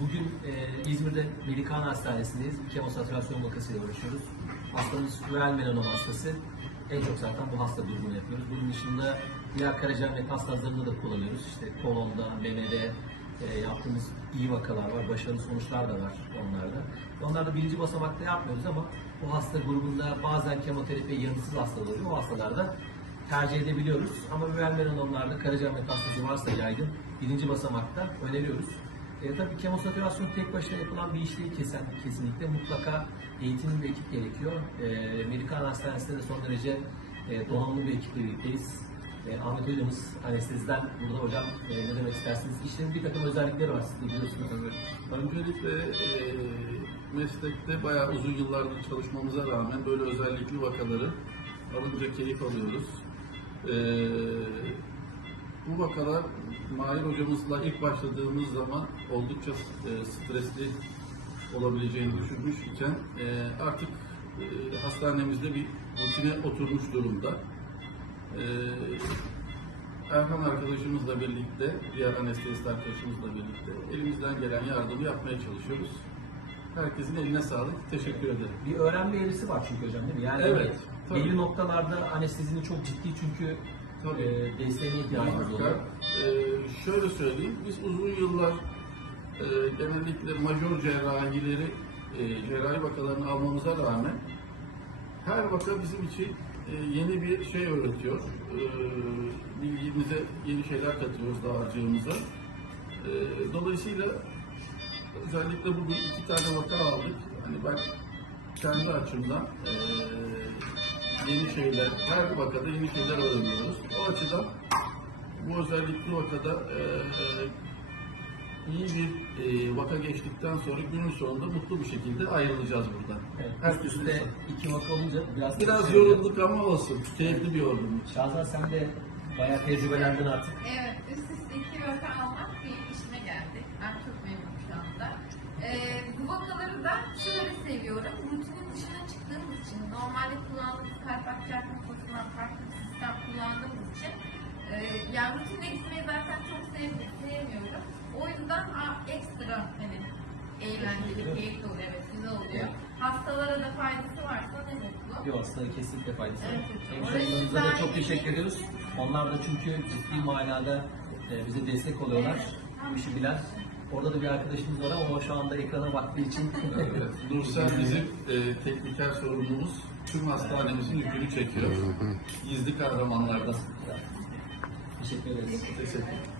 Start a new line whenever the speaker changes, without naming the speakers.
Bugün e, İzmir'de Melikan Hastanesi'ndeyiz. Kemosaturasyon vakasıyla uğraşıyoruz. Hastamız Rüel melanom hastası. En çok zaten bu hasta grubunu yapıyoruz. Bunun dışında diğer karaciğer metastazlarında da kullanıyoruz. İşte kolonda, memede e, yaptığımız iyi vakalar var. Başarılı sonuçlar da var onlarda. Onlarda birinci basamakta yapmıyoruz ama bu hasta grubunda bazen kemoterapi yanısız hastalar oluyor. O hastalarda tercih edebiliyoruz. Ama rüel melanomlarda karaciğer metastazı varsa yaygın birinci basamakta öneriyoruz. E, tabii kemosatürasyon tek başına yapılan bir iş değil kesen, kesinlikle. Mutlaka eğitimli bir ekip gerekiyor. E, Amerikan Hastanesi'nde de son derece e, donanımlı bir ekiple birlikteyiz. E, Ahmet Hocamız anesteziden burada hocam e, ne demek istersiniz? İşlerin bir takım özellikleri var siz de biliyorsunuz.
Öncelikle e, meslekte bayağı uzun yıllardır çalışmamıza rağmen böyle özellikli vakaları alınca keyif alıyoruz. E, bu vakalar Mahir hocamızla ilk başladığımız zaman oldukça e, stresli olabileceğini düşünmüş iken e, artık e, hastanemizde bir rutine oturmuş durumda. Erhan arkadaşımızla birlikte, diğer anestezist arkadaşımızla birlikte elimizden gelen yardımı yapmaya çalışıyoruz. Herkesin eline sağlık. Teşekkür ederim.
Bir öğrenme eğrisi var çünkü hocam değil mi? Yani
Evet,
belli noktalarda anestezinin çok ciddi çünkü
Tabii.
e, desteğine ihtiyacımız oluyor.
Ee, şöyle söyleyeyim, biz uzun yıllar e, genellikle majör cerrahileri, e, cerrahi vakalarını almamıza rağmen her vaka bizim için e, yeni bir şey öğretiyor. E, bilgimize yeni şeyler katıyoruz dağarcığımıza. E, dolayısıyla özellikle bugün iki tane vaka aldık. Hani ben kendi açımdan e, yeni şeyler, her vakada yeni şeyler öğreniyoruz. O açıdan bu özellikli vakada e, iyi bir e, vaka geçtikten sonra günün sonunda mutlu bir şekilde ayrılacağız buradan.
Evet,
Her
üst üste iki vaka olunca biraz
Biraz yorulduk ama olsun. Keyifli bir yorgunluk.
Şahzan sen de bayağı tecrübelendin artık.
Evet, üst üste iki vaka almak bir işime geldi. Ben çok memnunum şu anda. Ee, bu vakaları da şöyle seviyorum. Rutinin dışına çıktığımız için, normalde akciğer pompasından farklı bir sistem kullandığımız için e, yani rutine gitmeyi zaten çok sev- sevmiyorum. O yüzden aa, ekstra hani eğlenceli, keyifli oluyor, evet güzel oluyor. Hastalara da faydası varsa ne mutlu.
Yok aslında kesinlikle faydası var.
Evet, evet.
Hemşehrilerimize de çok teşekkür ediyoruz. Onlar da çünkü ciddi manada e, bize destek oluyorlar. Bu işi bilen. Orada da bir arkadaşımız var ama o şu anda ekrana baktığı için
Evet, Nursel bizim e, tekniker sorumlumuz. Tüm hastanemizin yükünü çekiyor. Gizli kahramanlardan.
teşekkür ederiz.
Teşekkür